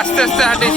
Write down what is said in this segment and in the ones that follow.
আস্তে আস্তে হাঁটি।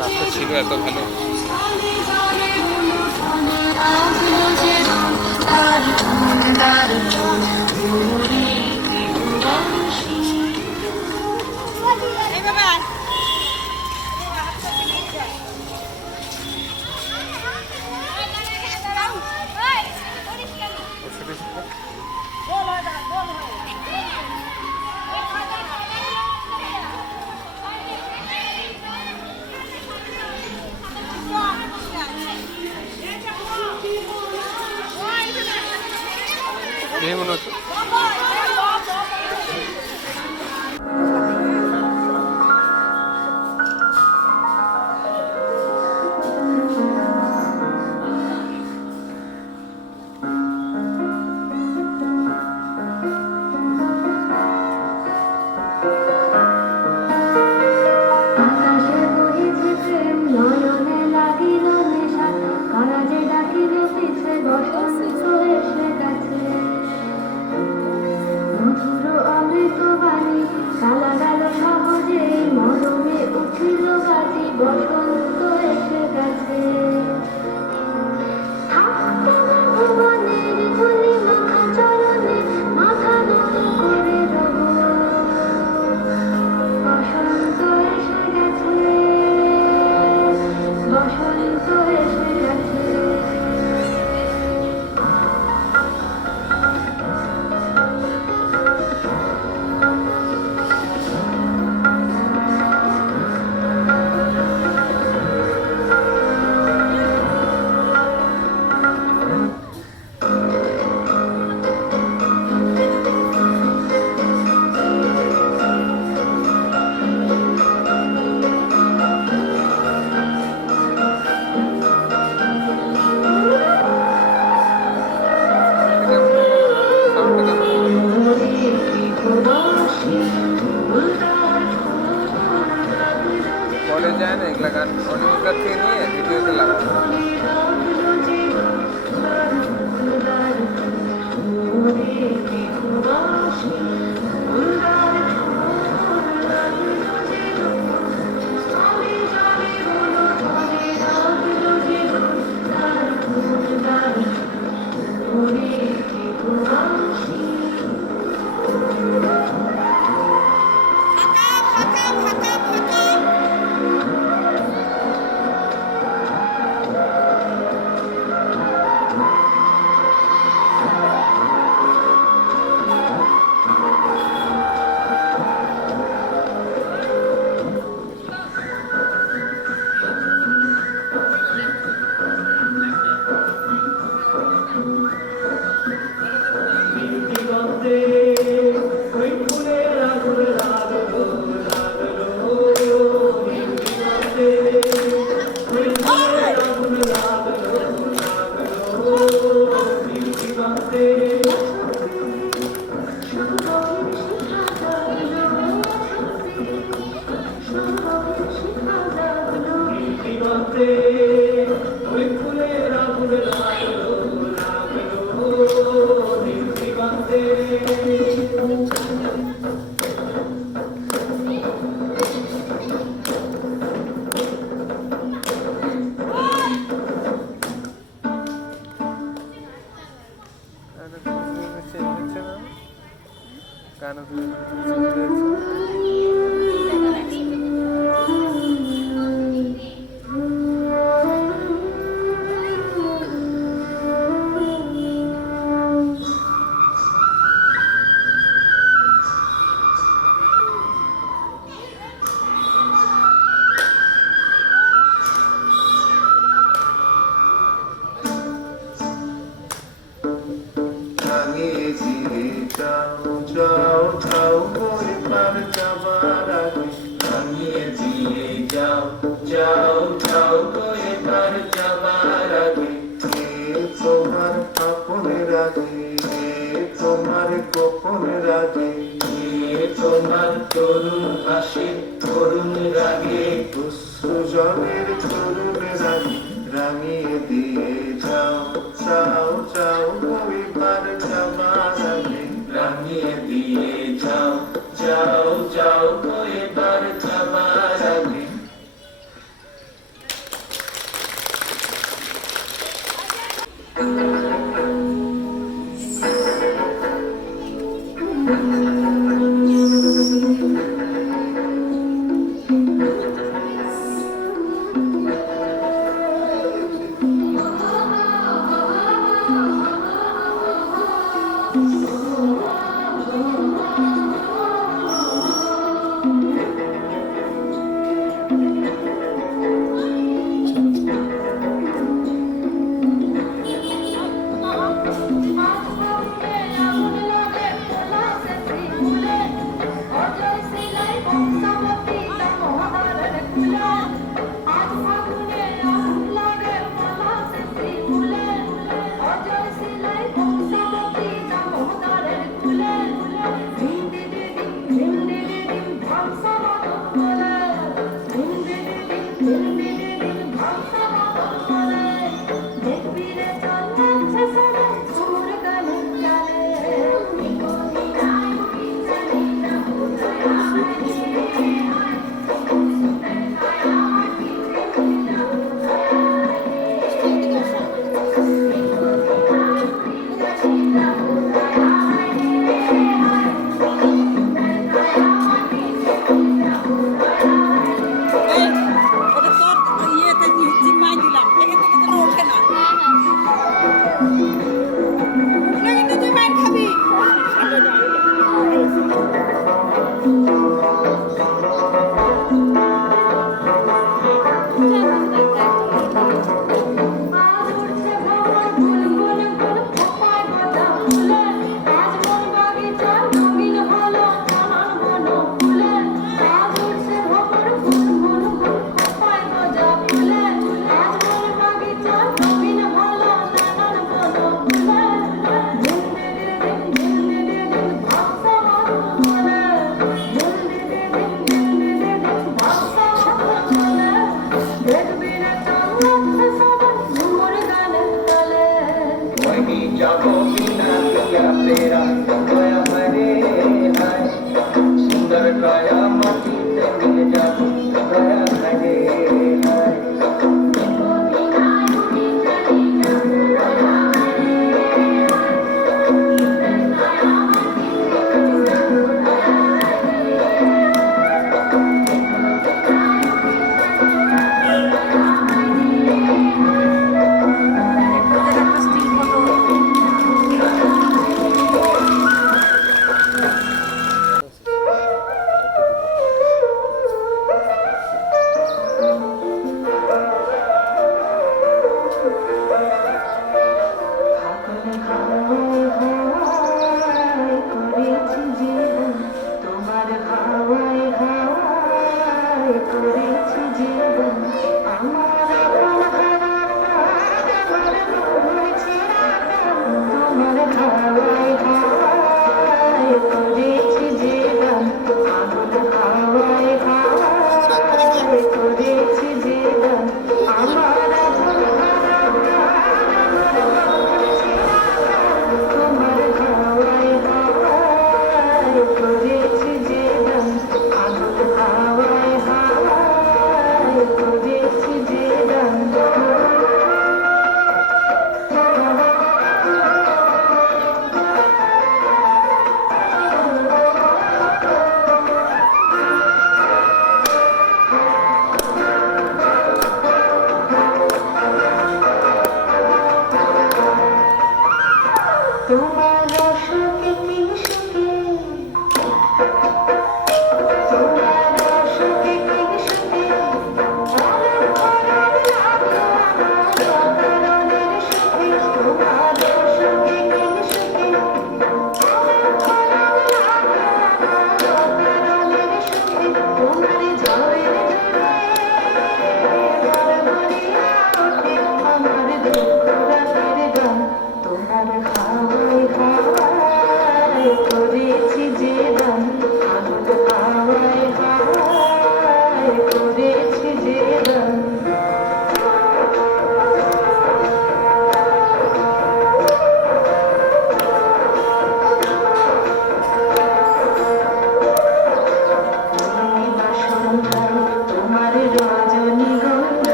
রাস্তা ছিল এত ভালো। মনে হচ্ছে পরে যায় না এগুলা গান অনেকটা থেকে নিয়ে ভিডিওতে লাগাবো। গান শুনতে যাও যাও করে পার যাবার আগে ভাঙিয়ে দিয়ে যাও যাও যাও করে পার যাবার আগে তোমার আপনের আগে তোমার গোপনের আগে তোমার তরুণ হাসি তরুণ রাগে সুজনের তরুণের আগে রাঙিয়ে দিয়ে যাও যাও যাও করে পার যাবার আগে রাঙিয়ে দিয়ে যাও যাও যাও করে পার যাবার আগে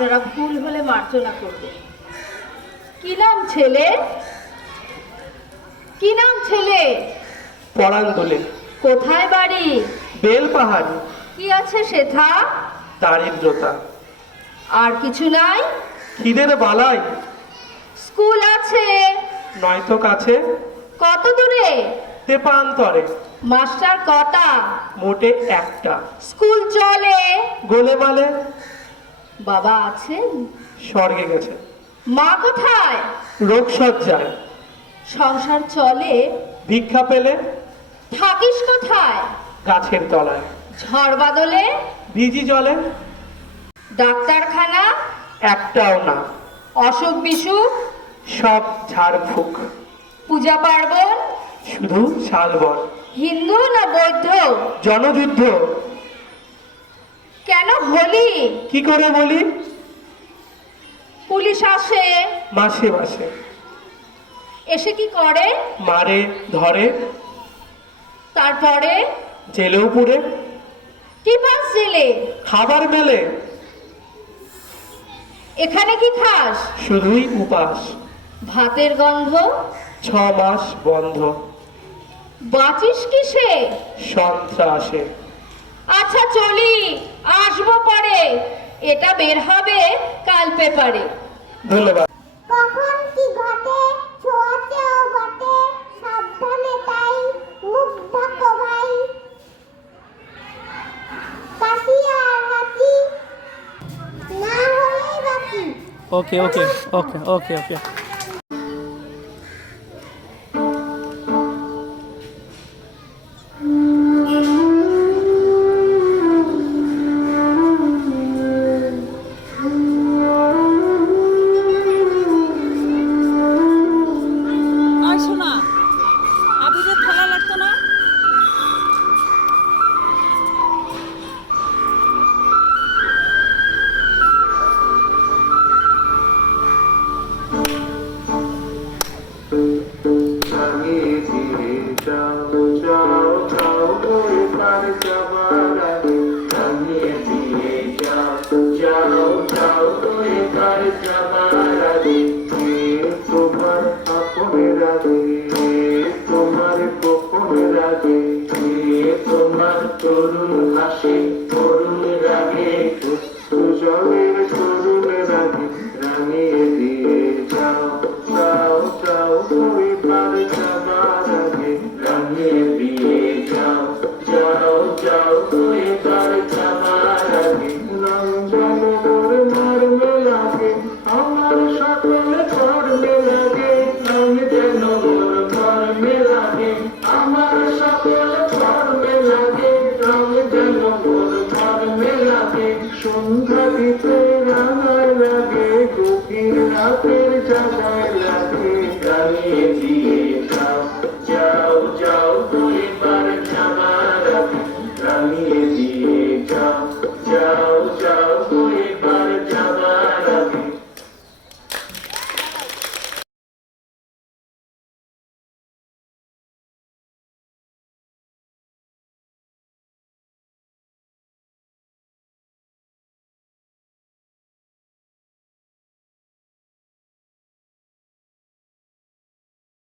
আপনারা ভুল হলে মার্জনা করবেন। কি নাম ছেলে? কি নাম ছেলে? পরাণ দোলে। কোথায় বাড়ি? বেল পাহাড়ি। কি আছে সেথা? দারিদ্রতা। আর কিছু নাই? খিদের বালাই। স্কুল আছে? নয়তো কাছে। কত দূরে? তেপান্তরে। মাস্টার কটা? মোটে একটা। স্কুল চলে? গোলেমালে। বাবা আছেন? স্বর্গে গেছে। মা কোথায়? রোগসজ্জায়। সংসার চলে? ভিক্ষা পেলে। থাকিস কোথায়? গাছের তলায়। ঝড় বাদলে? ভিজি জলে। ডাক্তারখানা? একটাও না। অসুখ বিসুখ? সব ঝাড়ফুঁক। পূজা পার্বণ? শুধু শালবন। হিন্দু না বৌদ্ধ? জনযুদ্ধ। কেন হোলি? কি করে বলি? পুলিশ আসে? মাসে মাসে। এসে কি করে? মারে, ধরে। তারপরে? জেলেও পুরে। কি পাস জেলে? খাবার মেলে। এখানে কি খাস? শুধুই উপাস। ভাতের গন্ধ? 6 মাস বন্ধ। বাঁচিস কিসে? সন্ত্রাসে। আচ্ছা চলি, আসবো পরে। এটা বের হবে কাল পেপারে। ধন্যবাদ। কখন কি ঘটে ছোঁয়াচেও ঘটে সাবধানে তাই মুখ ঢাকো ভাই কাশিয়া আর হাঁচি না হলেই বাকি ওকে ওকে ওকে ওকে ওকে আয় শোনা, আবিরের খেলা লাগতো না? ভাঙিয়ে দিয়ে যাও যাও যাও করে পার যাবার আগে ভাঙিয়ে দিয়ে যাও যাও যাও করে পার যাবার আগে তোমার আপনের আগে